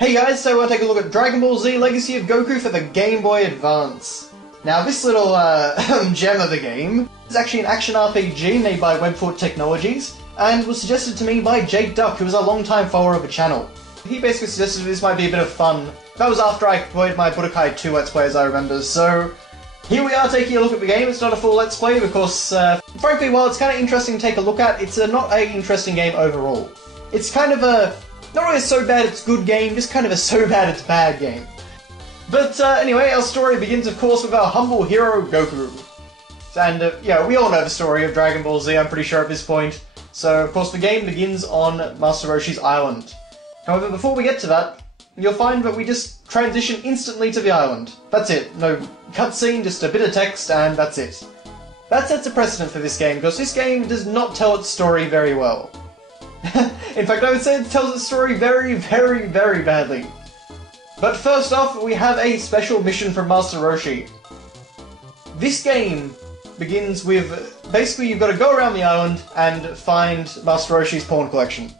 Hey guys, so we'll take a look at Dragon Ball Z Legacy of Goku for the Game Boy Advance. Now this little gem of the game is actually an action RPG made by Webfoot Technologies, and was suggested to me by Jake Duck, who is a long-time follower of the channel. He basically suggested this might be a bit of fun. That was after I played my Budokai 2 Let's Play, as I remember, so here we are taking a look at the game. It's not a full Let's Play because, frankly, while it's kind of interesting to take a look at, it's not an interesting game overall. It's kind of a not really a so bad it's good game, just kind of a so bad it's bad game. But anyway, our story begins, of course, with our humble hero, Goku. And, yeah, we all know the story of Dragon Ball Z, I'm pretty sure at this point. So, of course, the game begins on Master Roshi's island. However, before we get to that, you'll find that we just transition instantly to the island. That's it. No cutscene, just a bit of text, and that's it. That sets a precedent for this game, because this game does not tell its story very well. In fact, I would say it tells its story very, very, very badly. But first off, we have a special mission from Master Roshi. This game begins with, basically you've got to go around the island and find Master Roshi's porn collection.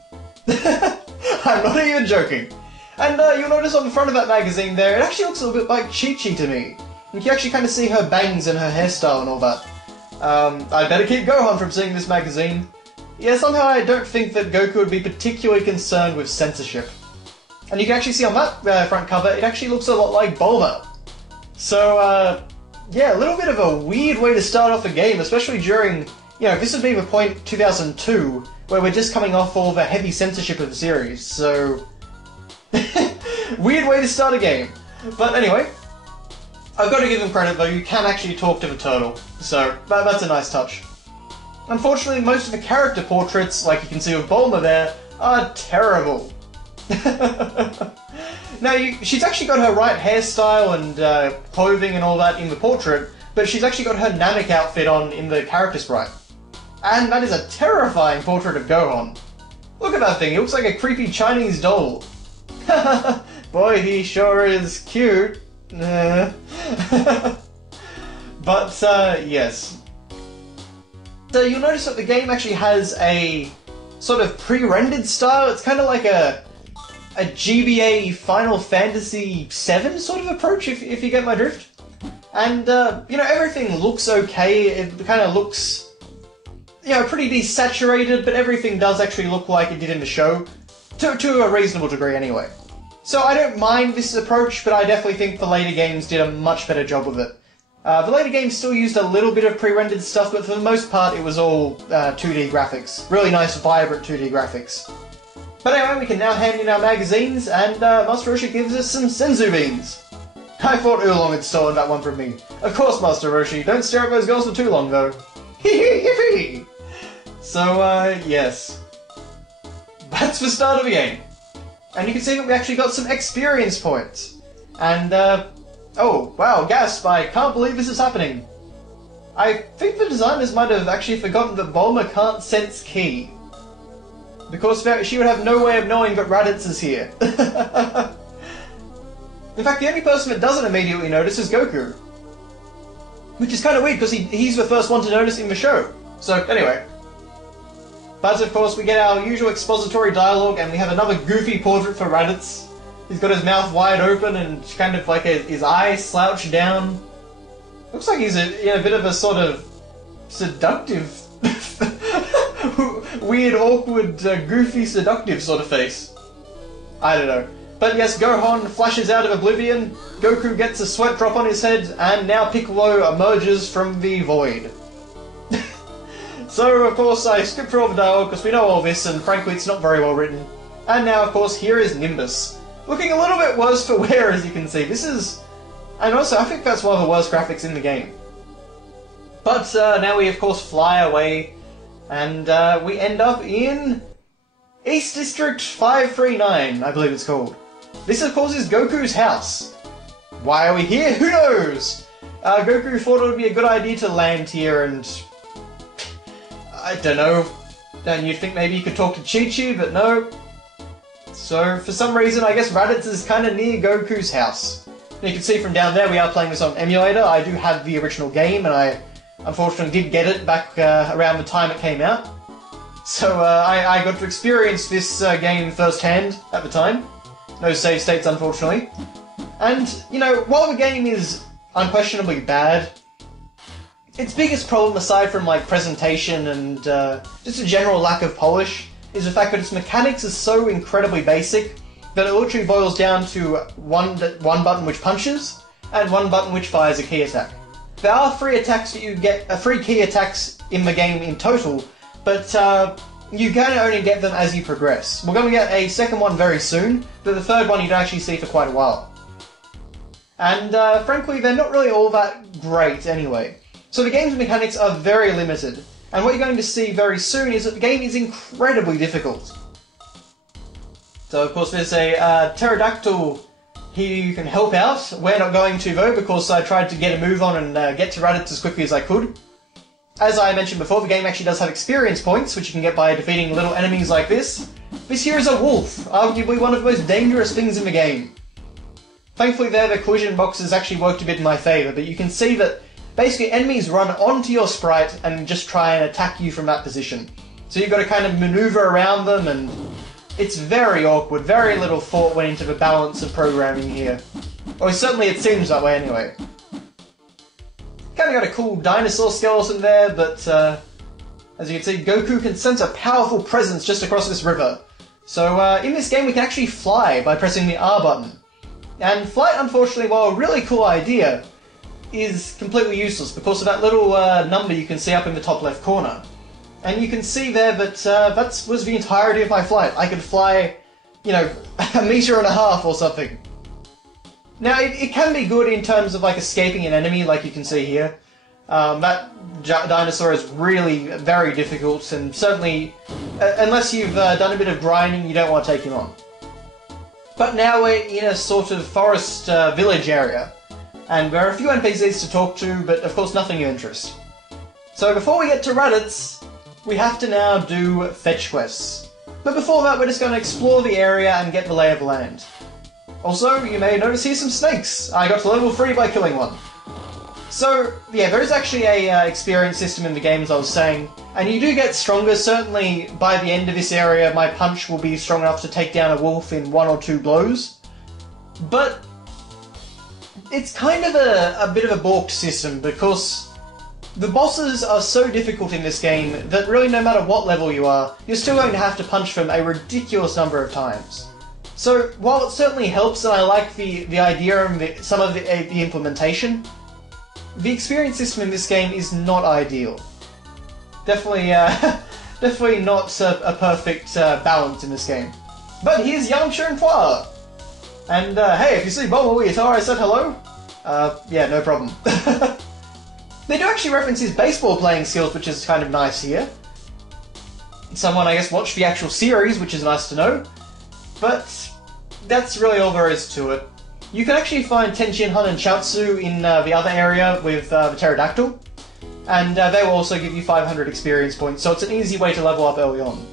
I'm not even joking. And you'll notice on the front of that magazine there, it actually looks a little bit like Chi-Chi to me. You can actually kind of see her bangs and her hairstyle and all that. I'd better keep Gohan from seeing this magazine. Yeah, somehow I don't think that Goku would be particularly concerned with censorship. And you can actually see on that front cover, it actually looks a lot like Bulma. So, yeah, a little bit of a weird way to start off a game, especially during, you know, this would be the point 2002, where we're just coming off all the heavy censorship of the series, so weird way to start a game. But anyway, I've got to give them credit though, you can actually talk to the turtle, so that's a nice touch. Unfortunately, most of the character portraits, like you can see with Bulma there, are terrible. Now, she's actually got her right hairstyle and clothing and all that in the portrait, but she's actually got her Namek outfit on in the character sprite. And that is a terrifying portrait of Gohan. Look at that thing, it looks like a creepy Chinese doll. Boy, he sure is cute. But, yes. So you'll notice that the game actually has a sort of pre-rendered style. It's kind of like a GBA Final Fantasy VII sort of approach, if you get my drift. And, you know, everything looks okay. It kind of looks, you know, pretty desaturated, but everything does actually look like it did in the show. To a reasonable degree, anyway. So I don't mind this approach, but I definitely think the later games did a much better job with it. The later games still used a little bit of pre-rendered stuff, but for the most part it was all 2D graphics. Really nice, vibrant 2D graphics. But anyway, we can now hand in our magazines, and Master Roshi gives us some Senzu beans. I thought Oolong had stolen that one from me. Of course, Master Roshi, don't stare at those girls for too long, though. Hee hee yippee! So, yes. That's the start of the game. And you can see that we actually got some experience points. And, oh, wow, gasp, I can't believe this is happening. I think the designers might have actually forgotten that Bulma can't sense ki. Because she would have no way of knowing that Raditz is here. In fact, the only person that doesn't immediately notice is Goku. Which is kind of weird, because he's the first one to notice in the show. So, anyway. But, of course, we get our usual expository dialogue, and we have another goofy portrait for Raditz. He's got his mouth wide open and kind of like his eyes slouched down. Looks like he's in a bit of a sort of seductive, weird, awkward, goofy, seductive sort of face. I don't know. But yes, Gohan flashes out of oblivion, Goku gets a sweat drop on his head, and now Piccolo emerges from the void. So, of course, I skipped through all the dialogue because we know all this, and frankly, it's not very well written. And now, of course, here is Nimbus. Looking a little bit worse for wear, as you can see. This is... And also, I think that's one of the worst graphics in the game. But now we, of course, fly away, and we end up in East District 539, I believe it's called. This, of course, is Goku's house. Why are we here? Who knows? Goku thought it would be a good idea to land here, and... I don't know. And you'd think maybe you could talk to Chi-Chi, but no. So, for some reason, I guess Raditz is kind of near Goku's house. And you can see from down there, we are playing this on emulator. I do have the original game, and I unfortunately did get it back around the time it came out. So I got to experience this game firsthand at the time. No save states, unfortunately. And, you know, while the game is unquestionably bad, its biggest problem, aside from, like, presentation and just a general lack of polish, is the fact that its mechanics is so incredibly basic that it literally boils down to one button which punches, and one button which fires a key attack. There are free attacks that you get, free key attacks in the game in total, but you can only get them as you progress. We're going to get a second one very soon, but the third one you don't actually see for quite a while. And frankly, they're not really all that great anyway. So the game's mechanics are very limited, and what you're going to see very soon is that the game is incredibly difficult. So of course there's a pterodactyl here you can help out. We're not going to though, because I tried to get a move on and get to Raditz as quickly as I could. As I mentioned before, the game actually does have experience points, which you can get by defeating little enemies like this. This here is a wolf, arguably one of the most dangerous things in the game. Thankfully there, the collision boxes actually worked a bit in my favour, but you can see that basically enemies run onto your sprite and just try and attack you from that position. So you've got to kind of manoeuvre around them, and it's very awkward. Very little thought went into the balance of programming here. Or certainly it seems that way anyway. Kind of got a cool dinosaur skeleton there, but as you can see, Goku can sense a powerful presence just across this river. So in this game we can actually fly by pressing the R button. And flight, unfortunately, while a really cool idea, is completely useless because of that little number you can see up in the top left corner. And you can see there that that was the entirety of my flight. I could fly, you know, 1.5 meters or something. Now, it can be good in terms of like escaping an enemy, like you can see here. That dinosaur is really very difficult, and certainly, unless you've done a bit of grinding, you don't want to take him on. But now we're in a sort of forest village area, and there are a few NPCs to talk to, but of course nothing of interest. So before we get to Raditz, we have to now do fetch quests. But before that, we're just going to explore the area and get the lay of the land. Also, you may notice here some snakes. I got to level 3 by killing one. So, yeah, there is actually a experience system in the game, as I was saying, and you do get stronger. Certainly, by the end of this area, my punch will be strong enough to take down a wolf in 1 or 2 blows. But it's kind of a bit of a balked system, because the bosses are so difficult in this game that really no matter what level you are, you're still going to have to punch them a ridiculous number of times. So, while it certainly helps, and I like the idea and some of the implementation, the experience system in this game is not ideal. Definitely, definitely not a perfect balance in this game. But here's Yamcha and Poir! And hey, if you see Boba with guitar, I said hello? Yeah, no problem. They do actually reference his baseball playing skills, which is kind of nice here. Someone, I guess, watched the actual series, which is nice to know. But that's really all there is to it. You can actually find Tenshinhan and Chaozu in the other area with the pterodactyl, and they will also give you 500 experience points, so it's an easy way to level up early on.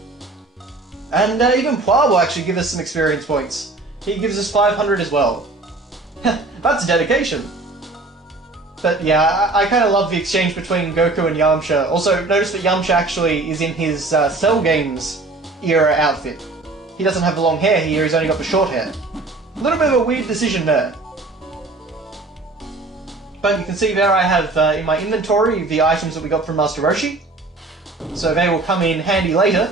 And even Poir will actually give us some experience points. He gives us 500 as well. That's dedication. But yeah, I kind of love the exchange between Goku and Yamcha. Also, notice that Yamcha actually is in his Cell Games era outfit. He doesn't have the long hair here, he's only got the short hair. A little bit of a weird decision there. But you can see there I have in my inventory the items that we got from Master Roshi. So they will come in handy later.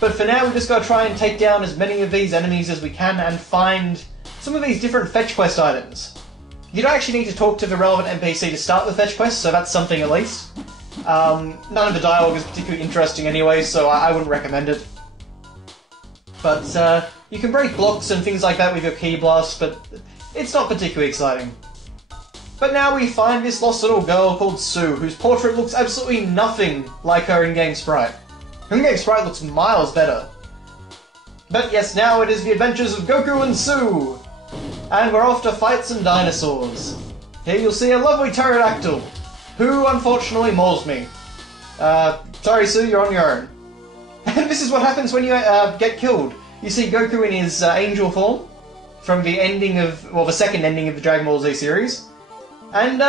But for now, we've just got to try and take down as many of these enemies as we can and find some of these different fetch quest items. You don't actually need to talk to the relevant NPC to start the fetch quest, so that's something at least. None of the dialogue is particularly interesting anyway, so I wouldn't recommend it. But you can break blocks and things like that with your Ki Blast, but it's not particularly exciting. But now we find this lost little girl called Sue, whose portrait looks absolutely nothing like her in-game sprite. Her in-game sprite looks miles better. But yes, now it is the adventures of Goku and Sue! And we're off to fight some dinosaurs. Here you'll see a lovely pterodactyl, who unfortunately mauls me. Sorry Sue, you're on your own. And this is what happens when you get killed. You see Goku in his angel form, from the ending of, well, the second ending of the Dragon Ball Z series. And,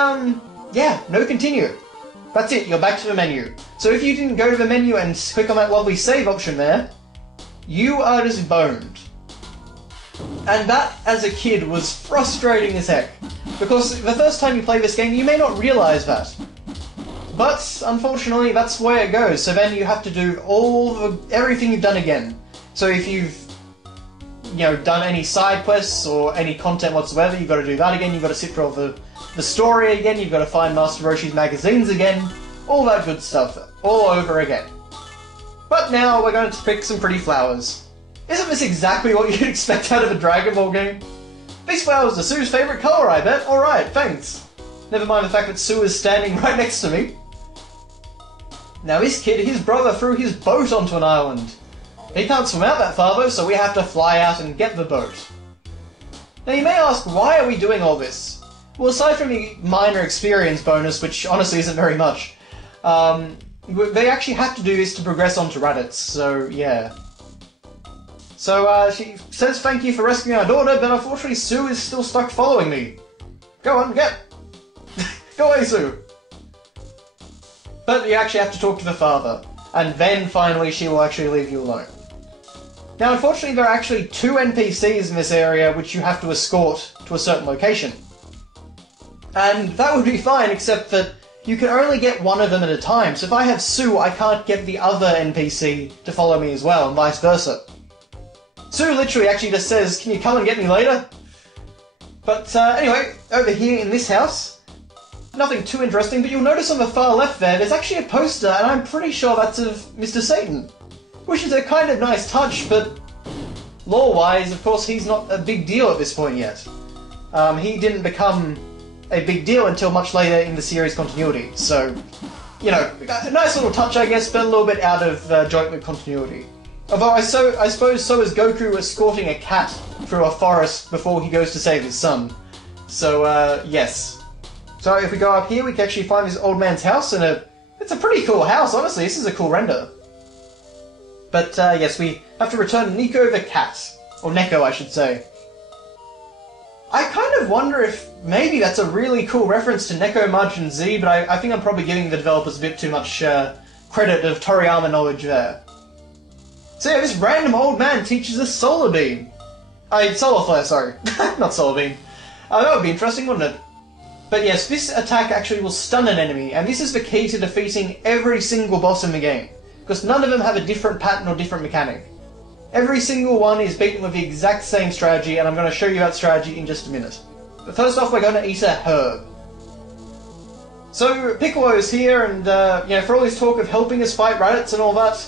yeah, no continue. That's it, you're back to the menu. So if you didn't go to the menu and click on that lovely save option there, you are just boned. And that, as a kid, was frustrating as heck. Because the first time you play this game, you may not realise that. But, unfortunately, that's the way it goes. So then you have to do everything you've done again. So if you've, done any side quests or any content whatsoever, you've got to do that again, you've got to sit through all the story again, you've got to find Master Roshi's magazines again, all that good stuff, all over again. But now we're going to pick some pretty flowers. Isn't this exactly what you'd expect out of a Dragon Ball game? These flowers are Sue's favourite colour, I bet. Alright, thanks. Never mind the fact that Sue is standing right next to me. Now this kid, his brother threw his boat onto an island. He can't swim out that far though, so we have to fly out and get the boat. Now you may ask, why are we doing all this? Well, aside from the minor experience bonus, which honestly isn't very much, they actually have to do this to progress onto Raditz, so yeah. So she says thank you for rescuing our daughter, but unfortunately Sue is still stuck following me. Go on, get! Go away, Sue! But you actually have to talk to the father, and then finally she will actually leave you alone. Now unfortunately there are actually 2 NPCs in this area which you have to escort to a certain location. And that would be fine, except that you can only get one of them at a time, so if I have Sue, I can't get the other NPC to follow me as well, and vice versa. Sue literally actually just says, can you come and get me later? But anyway, over here in this house, nothing too interesting, but you'll notice on the far left there's actually a poster, and I'm pretty sure that's of Mr. Satan. Which is a kind of nice touch, but lore-wise, of course, he's not a big deal at this point yet. He didn't become a big deal until much later in the series continuity, so, a nice little touch, I guess, but a little bit out of joint with continuity. Although I suppose so is Goku escorting a cat through a forest before he goes to save his son. So, yes. So if we go up here, we can actually find this old man's house, and it's a pretty cool house, honestly. This is a cool render. But, yes, we have to return Nico the cat. Or Neko, I should say. I kind of wonder if maybe that's a really cool reference to Neko, Majin Z, but I think I'm probably giving the developers a bit too much credit of Toriyama knowledge there. So yeah, this random old man teaches us Solar Beam. Solar Flare, sorry. Not Solar Beam. That would be interesting, wouldn't it? But yes, this attack actually will stun an enemy, and this is the key to defeating every single boss in the game. Because none of them have a different pattern or different mechanic. Every single one is beaten with the exact same strategy, and I'm going to show you that strategy in just a minute. But first off, we're going to eat a herb. So, Piccolo is here, and, for all his talk of helping us fight Raditz and all that,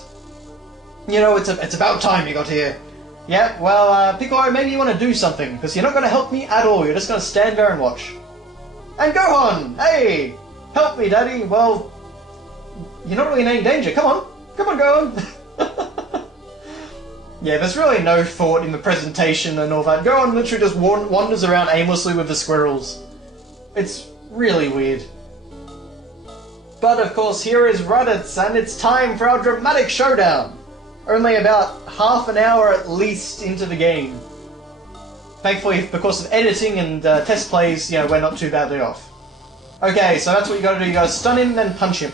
it's about time you got here. Yeah, well, Piccolo, maybe you want to do something, because you're not going to help me at all, you're just going to stand there and watch. And Gohan! Hey! Help me, Daddy! Well, you're not really in any danger, come on! Come on, Gohan! Yeah, there's really no thought in the presentation and all that. Gohan literally just wanders around aimlessly with the squirrels. It's really weird. But of course, here is Raditz, and it's time for our dramatic showdown! Only about half an hour at least into the game. Thankfully, because of editing and test plays, we're not too badly off. Okay, so that's what you gotta do. You gotta stun him, then punch him.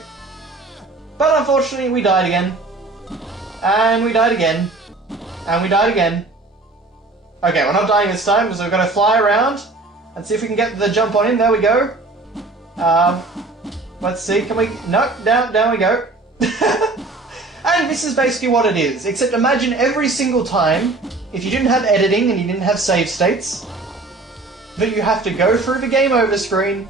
But unfortunately, we died again. And we died again. And we died again. Okay, we're not dying this time, so we're gonna fly around and see if we can get the jump on him. There we go. Let's see, can we... No, down we go. And this is basically what it is, except imagine every single time, if you didn't have editing and you didn't have save states, that you have to go through the game over screen,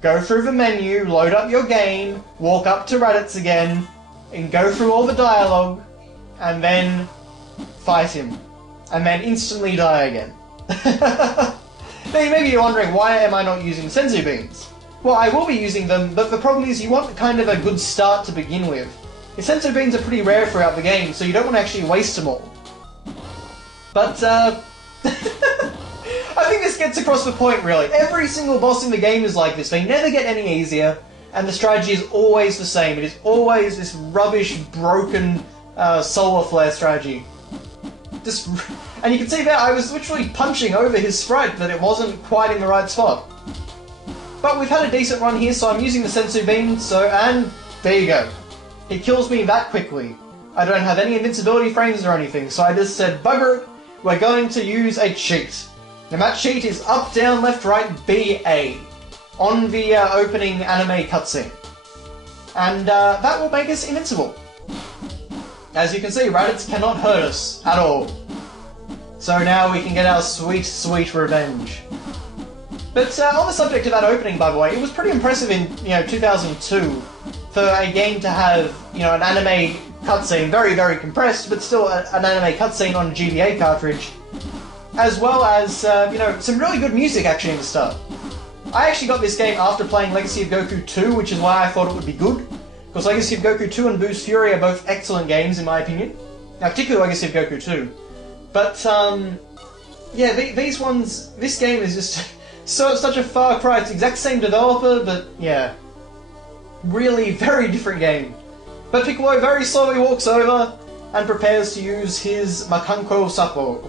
go through the menu, load up your game, walk up to Raditz again, and go through all the dialogue, and then fight him. And then instantly die again. Maybe you're wondering, why am I not using Senzu Beans? Well, I will be using them, but the problem is you want kind of a good start to begin with. The Senzu Beans are pretty rare throughout the game, so you don't want to actually waste them all. But, I think this gets across the point, really. Every single boss in the game is like this. They never get any easier, and the strategy is always the same. It is always this rubbish, broken, solar flare strategy. And you can see that I was literally punching over his sprite, but it wasn't quite in the right spot. But we've had a decent run here, so I'm using the Senzu Bean, and there you go. He kills me that quickly. I don't have any invincibility frames or anything, so I just said, bugger it, we're going to use a cheat. And that cheat is up, down, left, right, BA on the opening anime cutscene. And that will make us invincible. As you can see, Raditz cannot hurt us at all. So now we can get our sweet, sweet revenge. But on the subject of that opening, by the way, it was pretty impressive in 2002 for a game to have an anime cutscene, very, very compressed, but still an anime cutscene on a GBA cartridge, as well as some really good music actually in the start. I actually got this game after playing Legacy of Goku 2, which is why I thought it would be good, because Legacy of Goku 2 and Boost Fury are both excellent games in my opinion. Now, particularly Legacy of Goku 2. But yeah, these ones, this game is just such a far cry. It's the exact same developer, but yeah, really very different game. But Piccolo very slowly walks over and prepares to use his Makanko Sappo.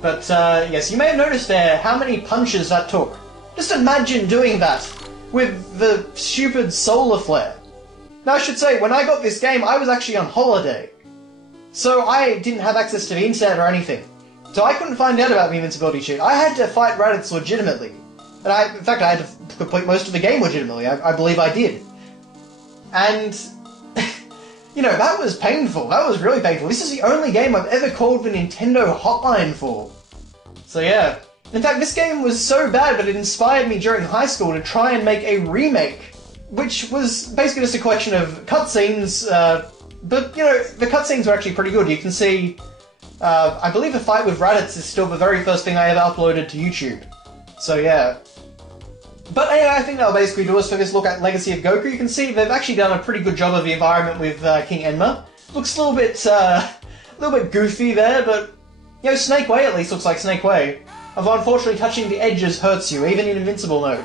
But yes, you may have noticed there how many punches that took. Just imagine doing that with the stupid solar flare. Now I should say, when I got this game, I was actually on holiday. So I didn't have access to the internet or anything. So I couldn't find out about the invincibility cheat. I had to fight Raditz legitimately. And in fact, I had to complete most of the game legitimately. I believe I did. And that was painful. That was really painful. This is the only game I've ever called the Nintendo hotline for. So yeah. In fact, this game was so bad that it inspired me during high school to try and make a remake, which was basically just a collection of cutscenes, but the cutscenes were actually pretty good. You can see, I believe the fight with Raditz is still the very first thing I ever uploaded to YouTube. So yeah. But anyway, I think that'll basically do us for this look at Legacy of Goku. You can see they've actually done a pretty good job of the environment with King Enma. Looks a little bit goofy there, but Snake Way at least looks like Snake Way. Although unfortunately touching the edges hurts you, even in Invincible mode.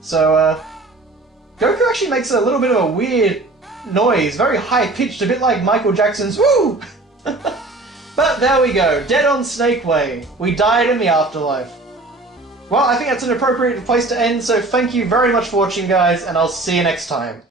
So Goku actually makes a little bit of a weird noise, very high-pitched, a bit like Michael Jackson's "Woo!" But there we go, dead on Snake Way. We died in the afterlife. Well, I think that's an appropriate place to end, so thank you very much for watching, guys, and I'll see you next time.